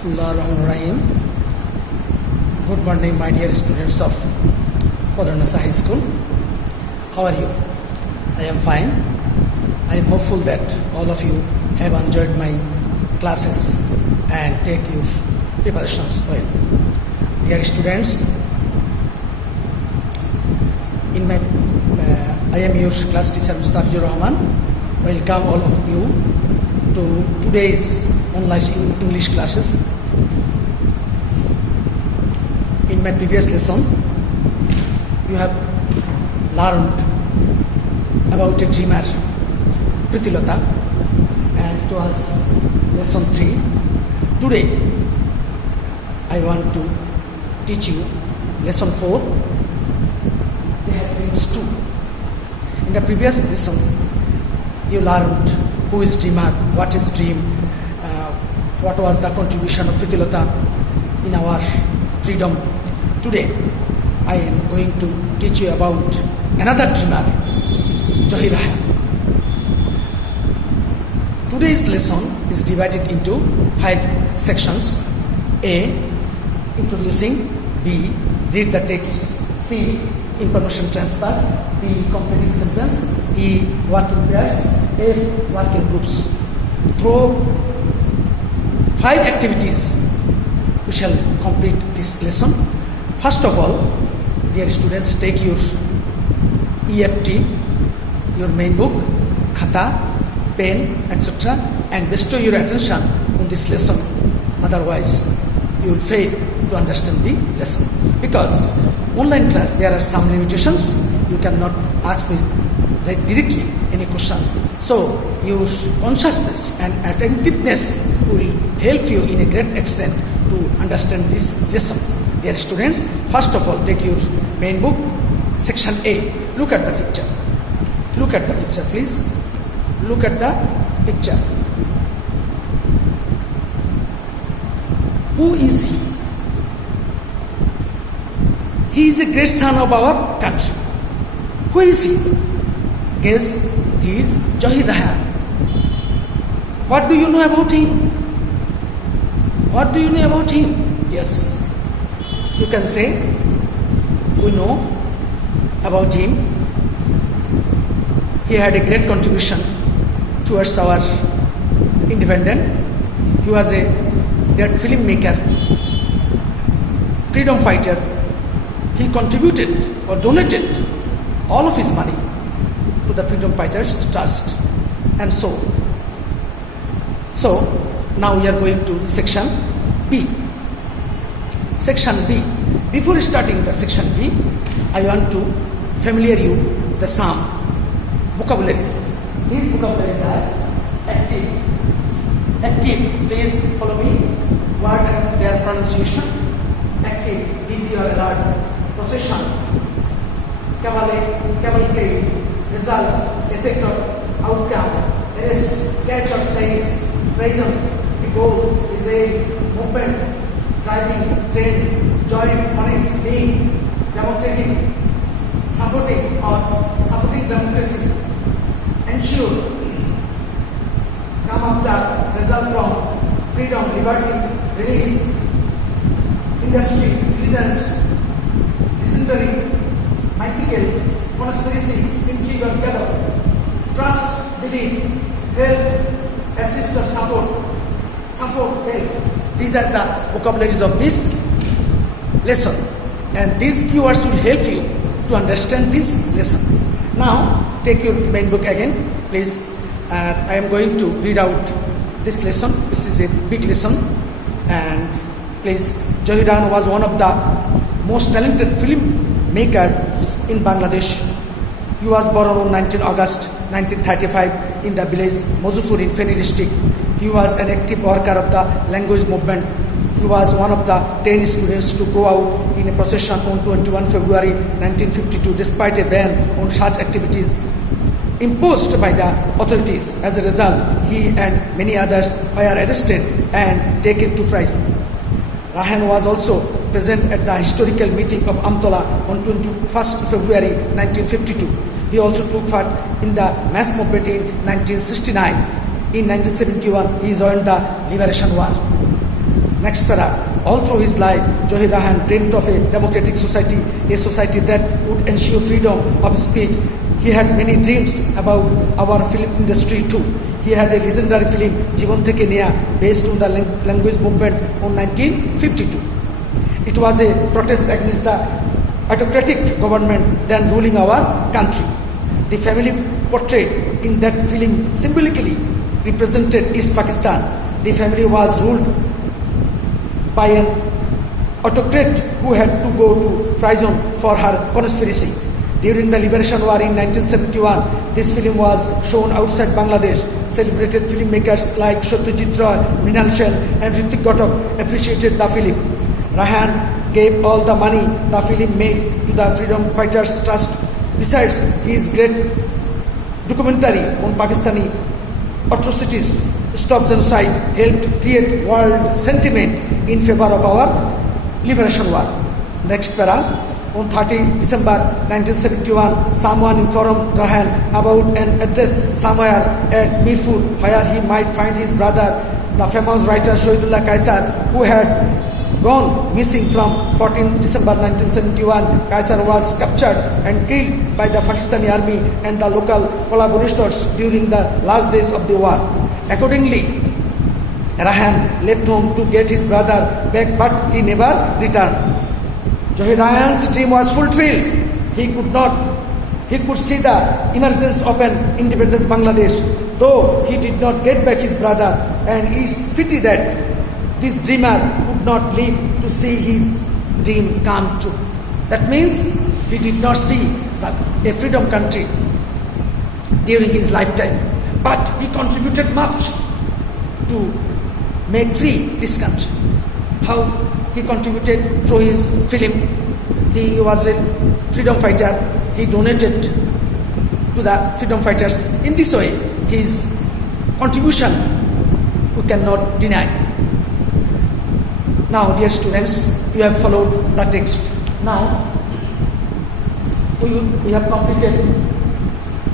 Bismillahirrahmanirrahim. Good morning, my dear students of Padanasa High School. How are you? I am fine. I am hopeful that all of you have enjoyed my classes and take your preparations well. Dear students, I am your class teacher Mustafizur Rahman. Welcome all of you to today's online English classes. In my previous lesson, you have learned about a dreamer, Pritilata, and it was lesson 3. Today, I want to teach you lesson 4. They have dreams too. In the previous lesson, you learned who is dreamer, what is dream, what was the contribution of Pritilata in our freedom. Today, I am going to teach you about another dreamer, Johirahan. Today's lesson is divided into 5 sections. A. Introducing. B. Read the text. C. Information transfer. D. Completing sentence. E. Working pairs. F. Working groups. Through 5 activities, we shall complete this lesson. First of all, dear students, take your EFT, your main book, khata, pen, etc. and bestow your attention on this lesson. Otherwise, you will fail to understand the lesson. Because online class, there are some limitations. You cannot ask me directly any questions. So, your consciousness and attentiveness will help you in a great extent to understand this lesson. Dear students, first of all, take your main book, section A. Look at the picture. Look at the picture, please. Look at the picture. Who is he? He is a great son of our country. Who is he? Guess, he is Johirahan. What do you know about him? What do you know about him? Yes. You can say, we know about him. He had a great contribution towards our independence. He was a great filmmaker, freedom fighter. He contributed or donated all of his money to the freedom fighters trust and so. So now we are going to section B. Section B. Before starting the section B, I want to familiar you with some vocabularies. These vocabularies are active. Active, please follow me. Word and their pronunciation. Active, busy or alert. Possession. Cavalcade. Result. Effect or outcome. Arrest. Catch or seize. Present. The goal. Is a movement. Driving. Train. Join. Connect. Being. Democratic. Supporting democracy. Ensure. Come after. Result from. Freedom. Liberty. Release. Industry. Diligence. Dysentery. Mythical. Conspiracy. Intrigue or gather. Trust. Belief. Help. Assist or support. Support. Help. These are the vocabularies of this lesson. And these keywords will help you to understand this lesson. Now, take your main book again, please. I am going to read out this lesson. This is a big lesson. And please, Johirahan was one of the most talented filmmakers in Bangladesh. He was born on 19 August 1935 in the village Mozupur in Feni district. He was an active worker of the language movement. He was one of the 10 students to go out in a procession on 21 February 1952 despite a ban on such activities imposed by the authorities. As a result, he and many others were arrested and taken to prison. Rahan was also present at the historical meeting of Amtola on 21st February 1952. He also took part in the mass movement in 1969. In 1971, he joined the Liberation War. Next para, all through his life, Johir Rahan dreamt of a democratic society, a society that would ensure freedom of speech. He had many dreams about our film industry too. He had a legendary film, Jibon Theke Neya, based on the language movement on 1952. It was a protest against the autocratic government then ruling our country. The family portrayed in that film symbolically represented East Pakistan. The family was ruled by an autocrat who had to go to prison for her conspiracy. During the Liberation War in 1971, this film was shown outside Bangladesh. Celebrated filmmakers like Satyajit Roy, Mrinal Sen and Hrithik Ghatak appreciated the film. Rahan gave all the money the film made to the Freedom Fighters Trust. Besides his great documentary on Pakistani atrocities, Stop Genocide helped create world sentiment in favor of our Liberation War. Next para. On 30 December 1971, someone informed Rahan about an address somewhere at Mirpur where he might find his brother, the famous writer Shahidullah Kaisar, who had gone missing from 14 December 1971. Kaisar was captured and killed by the Pakistani army and the local collaborators during the last days of the war. Accordingly, Rahan left home to get his brother back, but he never returned. Johir Rahan's dream was fulfilled. He could see the emergence of an independent Bangladesh, though he did not get back his brother, and it's pity that this dreamer could not live to see his dream come true. That means he did not see a freedom country during his lifetime, but he contributed much to make free this country. How he contributed through his film? He was a freedom fighter. He donated to the freedom fighters. In this way, his contribution we cannot deny. Now, dear students, you have followed the text. Now, we have completed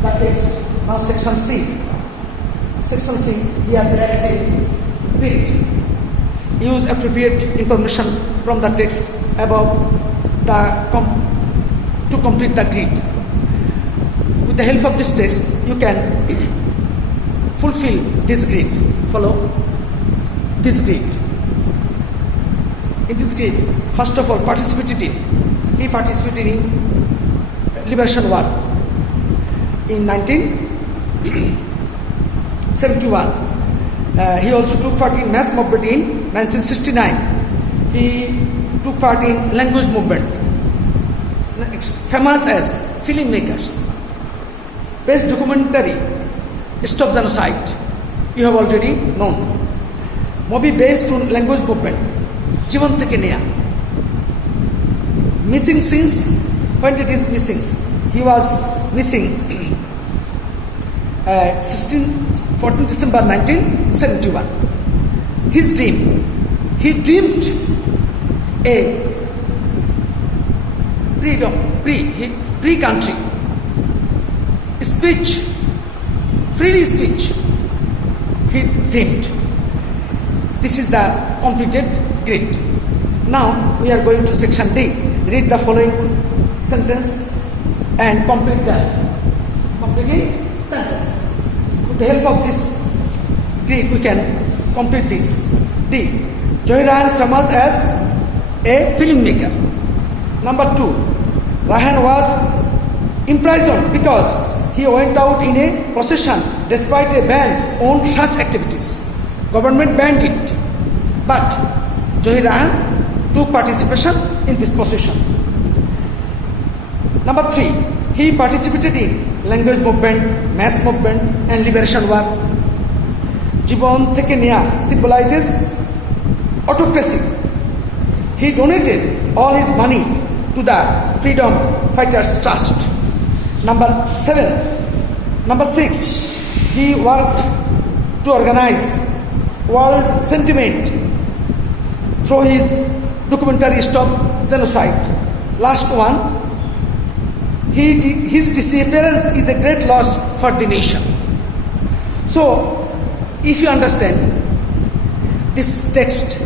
the text. Now, section C. Section C, here there is a print. Use appropriate information from the text above to complete the grid. With the help of this text, you can fulfill this grid. Follow this grid. In this grid, first of all, he participated in Liberation War in 1971. He also took part in mass movement in 1969. He took part in language movement. Next, famous as filmmakers. Best documentary, Stop Genocide, you have already known. Movie based on language movement, Jibon Theke Neya. Missing scenes, when it is missing? He was missing 14 December 1971. His dream, he dreamed a free country, speech, free speech. He dreamed. This is the completed grid. Now we are going to section D. Read the following sentence and complete the completing sentence. With the help of this grid, we can complete this. D. Johir Rahan is famous as a filmmaker. Number 2. Rahan was imprisoned because he went out in a procession despite a ban on such activities. Government banned it, but Johir Rahan took participation in this procession. Number 3. He participated in language movement, mass movement and liberation war. Jibon Theke Neya symbolizes autocracy. He donated all his money to the Freedom Fighters Trust. Number 6. He worked to organize world sentiment through his documentary Stop Genocide. Last one, his disappearance is a great loss for the nation. So, if you understand this text,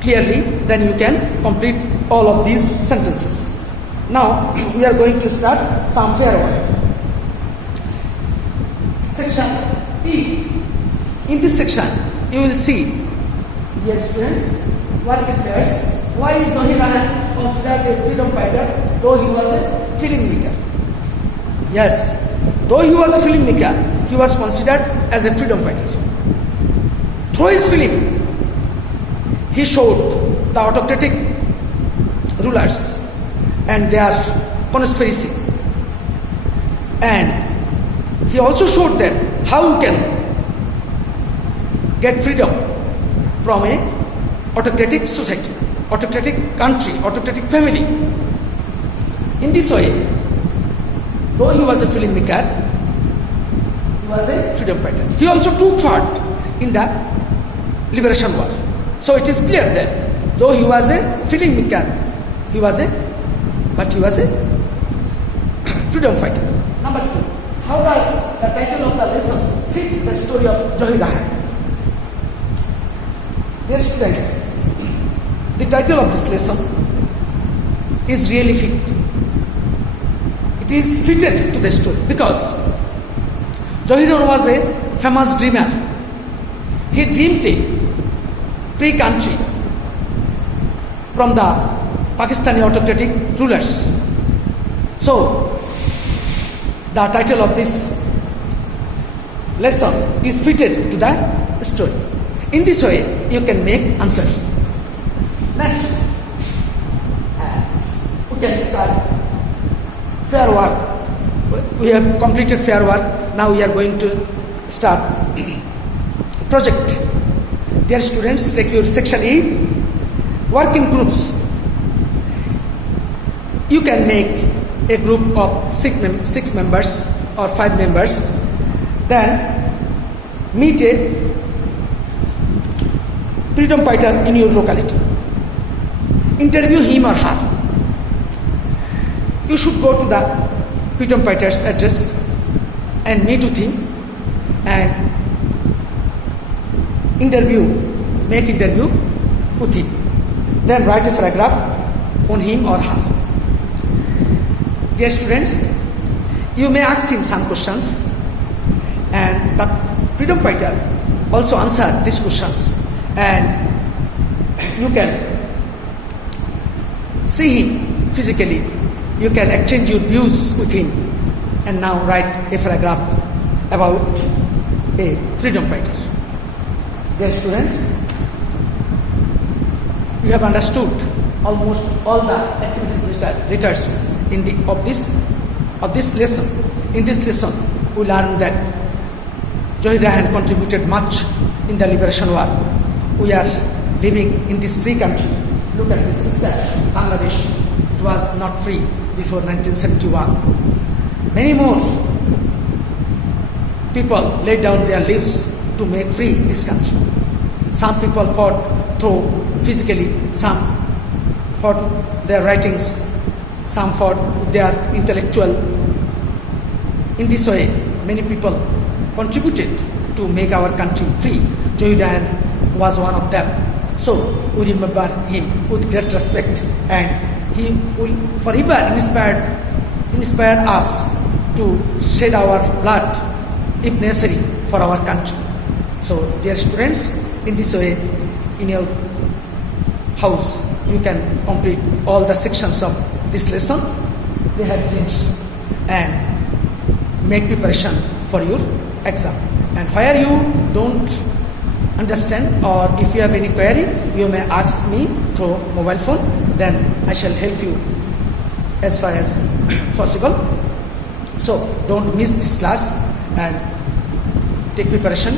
clearly, then you can complete all of these sentences. Now, we are going to start some fair work. Section E. In this section, you will see, dear students, work affairs. Why is Zahir Rahan considered a freedom fighter, though he was a film maker? Yes, though he was a film maker, he was considered as a freedom fighter. Through his film, he showed the autocratic rulers and their conspiracy. And he also showed them how you can get freedom from a autocratic society, autocratic country, autocratic family. In this way, though he was a filmmaker, he was a freedom fighter. He also took part in the liberation war. So it is clear that though he was a filmmaker, he was a freedom fighter. Number 2. How does the title of the lesson fit the story of Zahir Rahan? Dear students, the title of this lesson is really fit. It is fitted to the story because Zahir Rahan was a famous dreamer. He dreamed a free country from the Pakistani autocratic rulers. So, the title of this lesson is fitted to the story. In this way, you can make answers. Next, we can start fair work. We have completed fair work. Now we are going to start project. Dear students, take your section E. Work in groups. You can make a group of six members or 5 members. Then meet a freedom fighter in your locality. Interview him or her. You should go to the freedom fighter's address and meet with him and make interview with him. Then write a paragraph on him or her. Dear students, you may ask him some questions and the freedom fighter also answer these questions, and you can see him physically. You can exchange your views with him and now write a paragraph about a freedom fighter. Dear students, you have understood almost all the activities letters of this lesson. In this lesson, we learned that Zahir Rahan contributed much in the liberation war. We are living in this free country. Look at this picture, Bangladesh. It was not free before 1971. Many more people laid down their lives to make free this country. Some people fought through physically, some fought their writings, some fought their intellectual. In this way, many people contributed to make our country free. Zahir Rahan was one of them. So we remember him with great respect, and he will forever inspire us to shed our blood if necessary for our country. So dear students, in this way, in your house, you can complete all the sections of this lesson. They have dreams and make preparation for your exam. And where you don't understand or if you have any query, you may ask me through mobile phone. Then I shall help you as far as possible. So don't miss this class and take preparation.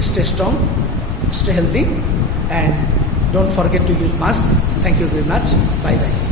Stay strong, stay healthy, and don't forget to use mask. Thank you very much. Bye bye.